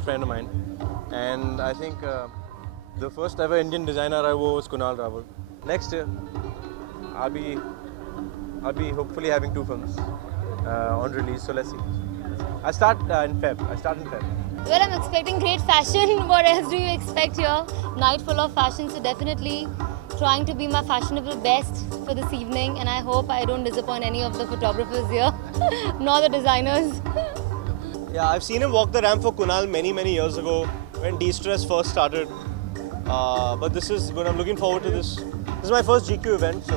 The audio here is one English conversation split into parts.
friend of mine, and I think the first ever Indian designer I wore was Kunal Rawal. Next year, I'll be hopefully having 2 films on release. So let's see. I start in Feb. Well, I'm expecting great fashion. What else do you expect here? Night full of fashion, so definitely trying to be my fashionable best for this evening, and I hope I don't disappoint any of the photographers here, nor the designers. Yeah, I've seen him walk the ramp for Kunal many years ago when De-Stress first started. But this is good. I'm looking forward to this. This is my first GQ event, so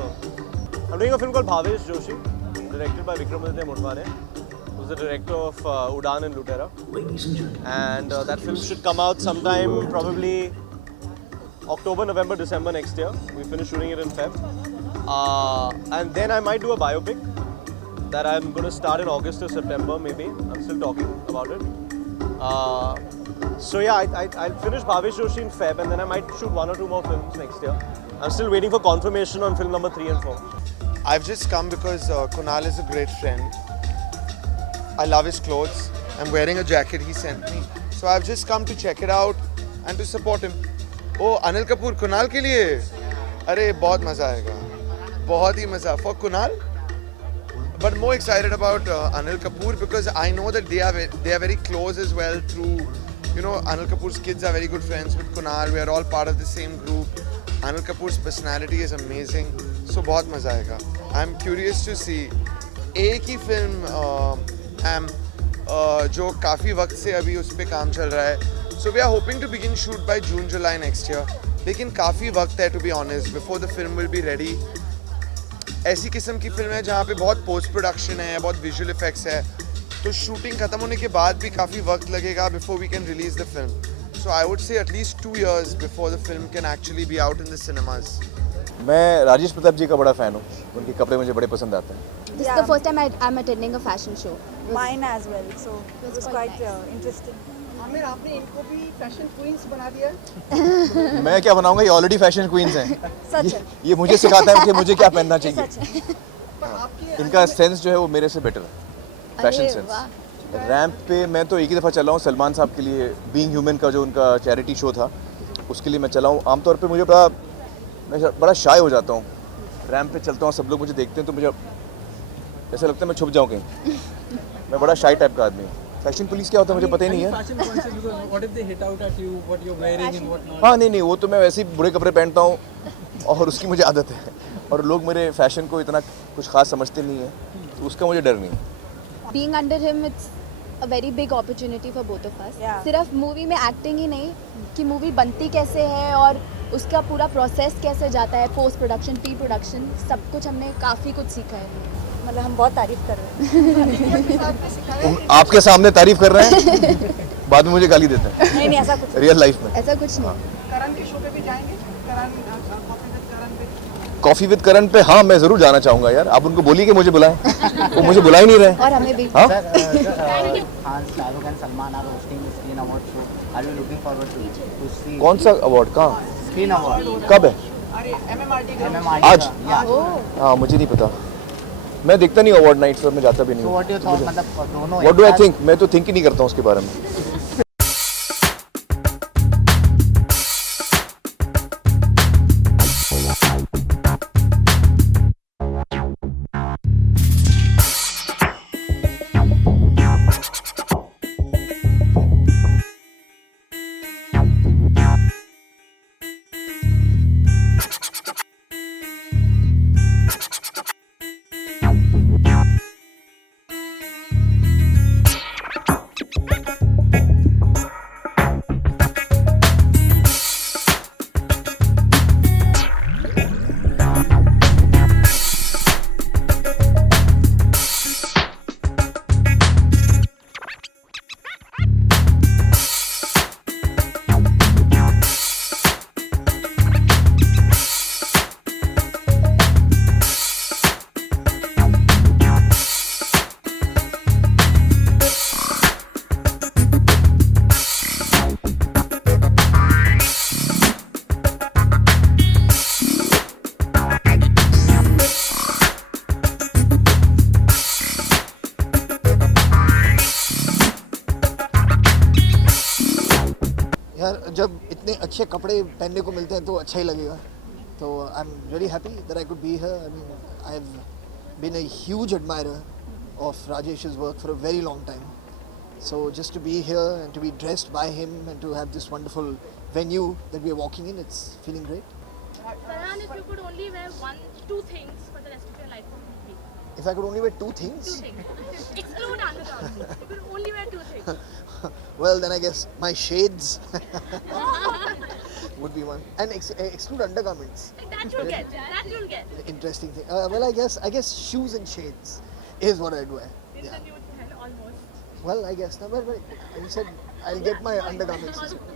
I'm doing a film called Bhavesh Joshi, directed by Vikramaditya Motwane, who's the director of Udaan and Lutera. And that film should come out sometime probably October, November, December next year. We finish shooting it in Feb. And then I might do a biopic that I'm going to start in August or September maybe. I'm still talking about it. So yeah, I'll finish Bhavesh Joshi in Feb, and then I might shoot 1 or 2 more films next year. I'm still waiting for confirmation on film number 3 and 4. I've just come because Kunal is a great friend. I love his clothes. I'm wearing a jacket he sent me. So I've just come to check it out and to support him. Oh, Anil Kapoor, Kunal के लिए? अरे बहुत मजा आएगा. बहुत ही मजा for Kunal. But more excited about Anil Kapoor because I know that they are very close as well through, you know, Anil Kapoor's kids are very good friends with Kunal. We are all part of the same group. Anil Kapoor's personality is amazing. So बहुत मजा आएगा. I'm curious to see. एक ही film जो काफ़ी वक्त से अभी उस पर काम चल रहा है. So we are hoping to begin shoot by June, July next year. लेकिन काफ़ी वक्त है to be honest before the film will be ready. ऐसी किस्म की फिल्म है जहाँ पे बहुत पोस्ट प्रोडक्शन है, बहुत विजुअल इफेक्ट्स है, तो शूटिंग ख़त्म होने के बाद भी काफ़ी वक्त लगेगा before we can release the film. So I would say at least 2 years before the film can actually be out in the cinemas. मैं राजेश प्रताप जी का बड़ा फ़ैन हूँ. उनके कपड़े मुझे बड़े पसंद आते हैं. This is the first time I'm attending a fashion show. Mine as well, so it was quite interesting. Aamir, आपने इनको भी फैशन क्वींस बना दिया. मैं क्या बनाऊंगा, ये ऑलरेडी फैशन क्वींस हैं. सच है. ये मुझे सिखाता है कि मुझे क्या पहनना चाहिए. सच है. इनका सेंस जो है वो मेरे से बेटर है. Fashion sense. रैंप पे मैं तो एक ही दफ़ा चला हूँ सलमान साहब के लिए. बीइंग ह्यूमन का जो उनका चैरिटी शो था उसके लिए मैं चला हूँ. आमतौर पे मैं बड़ा शाय हो जाता हूँ. रैंप पे चलता हूँ, सब लोग मुझे देखते हैं तो मुझे ऐसा लगता है मैं छुप जाऊँ कहीं. मैं बड़ा शाय टाइप का आदमी हूँ. फैशन पुलिस क्या होता है मुझे पता ही नहीं है. हाँ नहीं वो तो मैं वैसे ही बुरे कपड़े पहनता हूँ और उसकी मुझे आदत है. और लोग मेरे फैशन को इतना कुछ खास समझते नहीं है, तो उसका मुझे डर नहीं है. Being under him, it's a very big opportunity for both of us. Yeah. सिर्फ मूवी में एक्टिंग ही नहीं कि मूवी बनती कैसे है और उसका पूरा प्रोसेस कैसे जाता है, पोस्ट प्रोडक्शन, प्री प्रोडक्शन, सब कुछ हमने काफ़ी कुछ सीखा है. मतलब हम बहुत तारीफ कर रहे हैं. आपके सामने तारीफ कर रहे हैं, बाद में मुझे गाली देते हैं. नहीं ऐसा कुछ. रियल लाइफ में ऐसा कुछ नहीं. करण के शो पे भी जाएंगे. कॉफी विद करण पे हाँ मैं जरूर जाना चाहूंगा यार. आप उनको बोलिए कि मुझे बुलाएं. वो मुझे बुला ही नहीं रहे. और हमें भी. हाँ? Khan, Shahrukh and Salman are hosting the Screen Award show. Are you looking forward to see? कौन सा अवार्ड कहाँ? Screen Award. कब है? MMRT आज? Yeah. हाँ मुझे नहीं पता. मैं देखता नहीं अवार्ड नाइट्स और मैं जाता भी नहीं. So what do you thought? मतलब दोनों. What do I think? मैं तो थिंक ही नहीं करता हूँ उसके बारे में. यार जब इतने अच्छे कपड़े पहनने को मिलते हैं तो अच्छा ही लगेगा. तो I am very happy that I could be here. I mean I have been a huge admirer of Rajesh's work for a very long time. So just to be here and to be dressed by him and to have this wonderful venue that we are walking in, it's feeling great. Farhan, if you could only wear two things for the rest of your life, what would it be? If I could only wear two things, Two things. Exclude undergarments. You could only wear two things. well then I guess my shades would be one. And exclude undergarments. That you'll get. That you'll get. Interesting thing. Well I guess shoes and shades is what I'd wear. In the nude pen, almost. Well I guess. No, but you said I'll get my undergarments. as well.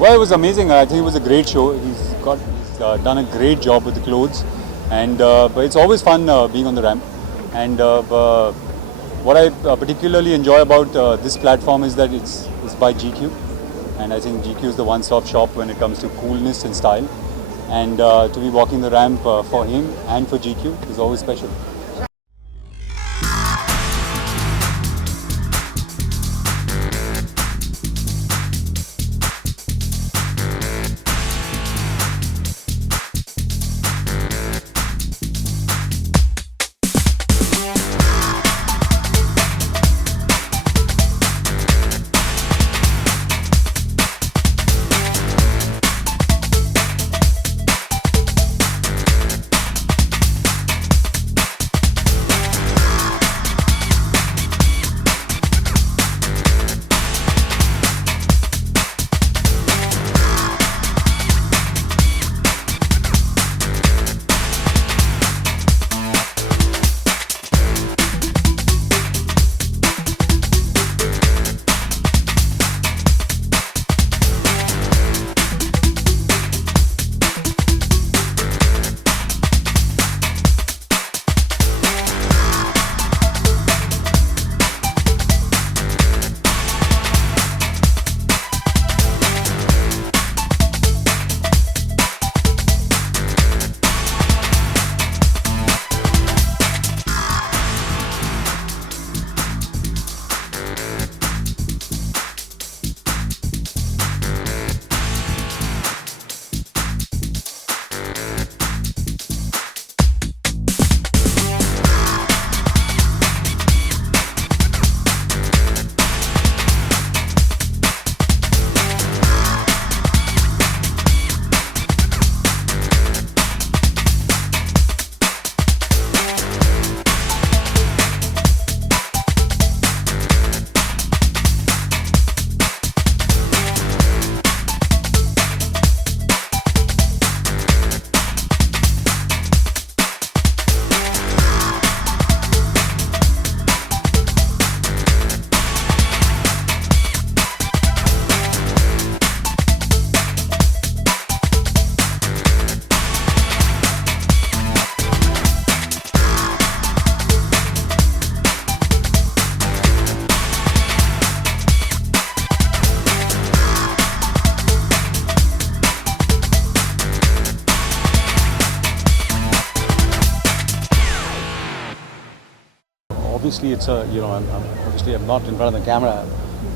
Well, it was amazing. I think it was a great show. He's done a great job with the clothes, and but it's always fun being on the ramp. And what I particularly enjoy about this platform is that it's by GQ, and I think GQ is the one-stop shop when it comes to coolness and style. And to be walking the ramp for him and for GQ is always special. obviously it's a, I'm not in front of the camera.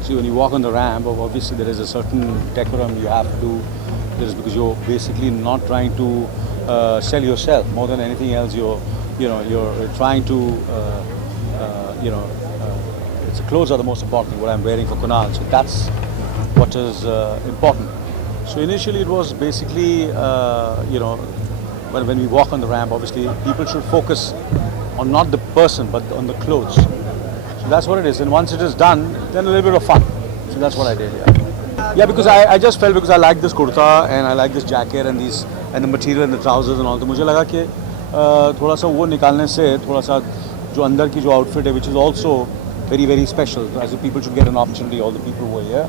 See, when you walk on the ramp, obviously there is a certain decorum you have to do. This is because you're basically not trying to sell yourself more than anything else. You're trying to, it's clothes are the most important thing. What I'm wearing for Kunal, so that's what is important. So initially it was basically, when we walk on the ramp, obviously people should focus on not the person but on the clothes. So that's what it is. And once it is done, then a little bit of fun. So that's what I did. Yeah, because I just felt because I like this kurta and I like this jacket and the material and the trousers and all. तो मुझे लगा कि थोड़ा सा वो निकालने से थोड़ा सा जो अंदर की जो outfit है, which is also very very special. As if people should get an opportunity. All the people who are here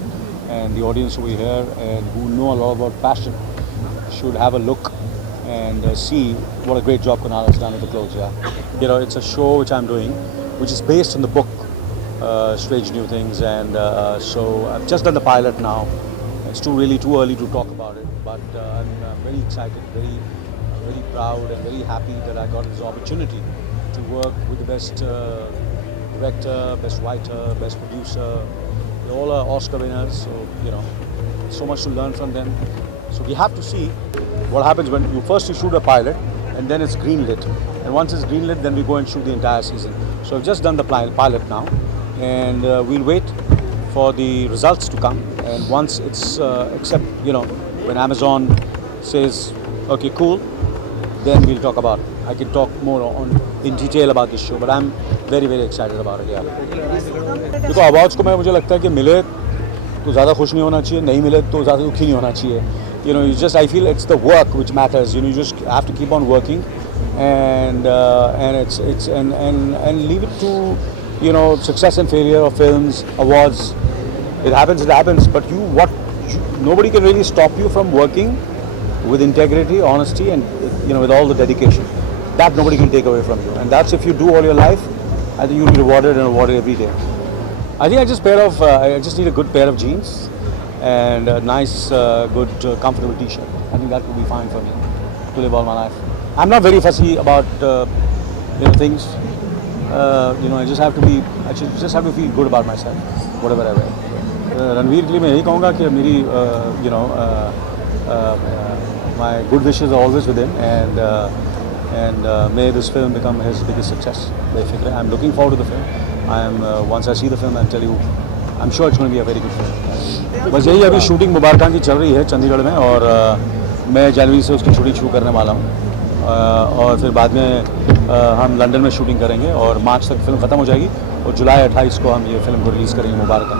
and the audience who are here and who know a lot about fashion should have a look and see what a great job Kunal has done with the clothes. Yeah, it's a show which I'm doing, which is based on the book Strange New Things, and so I've just done the pilot now. It's too early to talk about it, but I'm very excited, very proud and very happy that I got this opportunity to work with the best director, best writer, best producer. They all are Oscar winners, so so much to learn from them. So we have to see what happens when you shoot a pilot and then it's greenlit. And once it's greenlit, then we go and shoot the entire season. So I've just done the pilot now, and we'll wait for the results to come. And once it's when Amazon says, okay, cool, then we'll talk about it. I can talk more in detail about this show, but I'm very very excited about it. Yeah. देखो awards को मुझे लगता है कि मिले तो ज़्यादा खुश नहीं होना चाहिए, नहीं मिले तो ज़्यादा दुखी नहीं होना चाहिए. I feel it's the work which matters. You just have to keep on working, and leave it to success and failure of films, awards. It happens. But nobody can really stop you from working with integrity, honesty, and with all the dedication. That nobody can take away from you, and that's if you do all your life. I think you'll be rewarded every day. I think I just need a good pair of jeans and a nice, good, comfortable T-shirt. I think that will be fine for me to live all my life. I'm not very fussy about things. I just have to feel good about myself, whatever I wear. Ranveer के लिए मैं यही कहूँगा कि मेरी my good wishes are always with him, and may this film become his biggest success. I'm looking forward to the film. Once I see the film, I'll tell you, I'm sure it's going to be a very good film. बस यही अभी shooting मुबारक खान की चल रही है चंडीगढ़ में, और मैं जनवरी से उसकी शूटिंग शुरू करने वाला हूँ, और फिर बाद में हम लंदन में शूटिंग करेंगे और मार्च तक फिल्म ख़त्म हो जाएगी और जुलाई 28 को हम ये फिल्म को रिलीज़ करेंगे मुबारक खान.